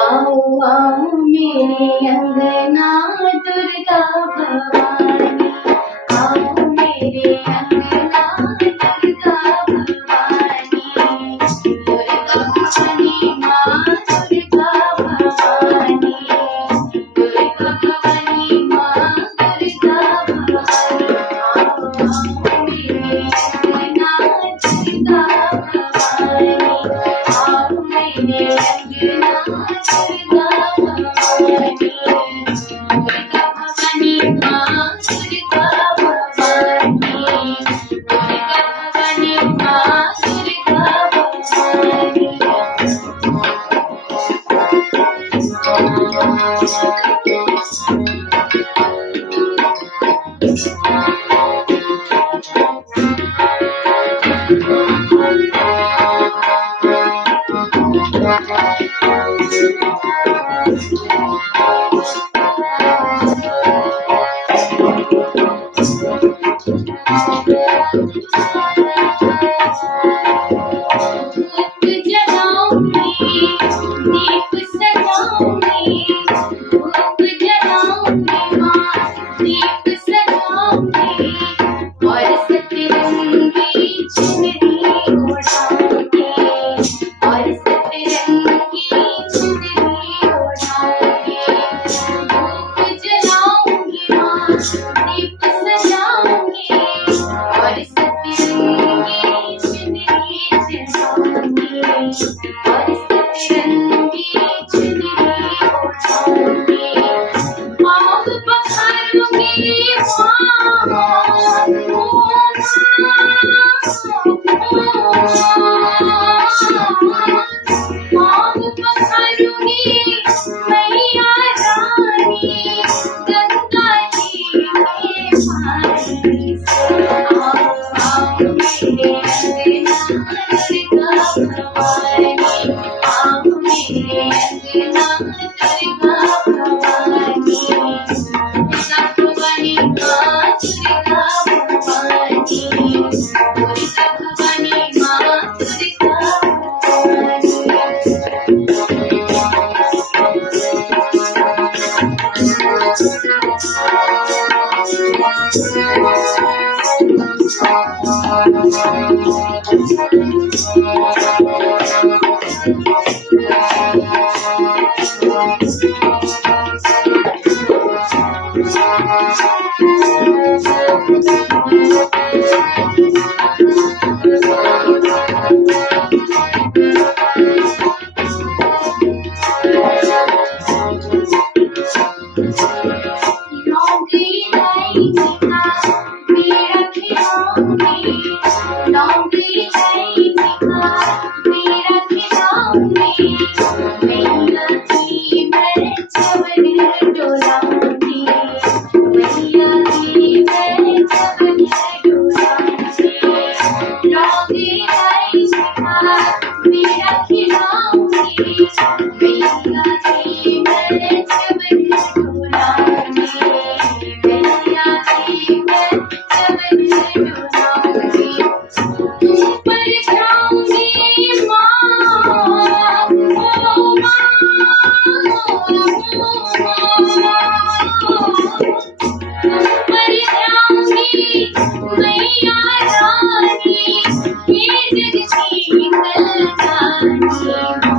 आओ आओ मेरे अंगना दुर्गा भवानी, आओ मेरे अंगना दुर्गा भवानी, दुर्गा भवानी माँ दुर्गा भवानी, दुर्गा भवानी माँ दुर्गा भवानी, आओ आओ मेरे अंगना दुर्गा भवानी, आओ मेरे अंगना दुर्गा भवानी, दुर्गा भवानी माँ दुर्गा भवानी, दुर्गा भवानी माँ दुर्गा धूप जलाऊंगी, दीप सजाऊंगी, धूप जलाऊंगी माँ, दीप सजाऊंगी, और सतरंगी चुनरी ओढ़ाऊंगी, और सतरंगी चुनरी ओढ़ाऊंगी, धूप जलाऊंगी माँ, दीप सजाऊंगी, और सतरंगी चुनरी चढ़ाऊंगी, और सतरंगी चुनरी ओढ़ाऊंगी, आग पखारूंगी माँ, ओ आग पखारूंगी मैया रानी, गंगा जी के पानी से, आओ आओ मेरे अंगना दुर्गा भवानी, आओ मेरे अंगना दुर्गा भवानी, दुर्गा भवानी माँ दुर्गा भवानी, दुर्गा भवानी माँ दुर्गा लौंगी लाई निभा मेरा खिलाऊंगी, लौंगी लाई निभा मेरा खिलाऊंगी, मैया की मैं चवन डोलाऊंगी, मैया की मैं चवन डोलाऊंगी, लौंगी लाई निभा मेरा खिलाऊंगी, मैया की मैं चवन डोलाऊंगी, मैया की मैं चवन डोलाऊंगी, ऊपर जाऊंगी माँ, ओ माँ, ऊपर जाऊंगी मैया रानी, ये जग की कल्याणी।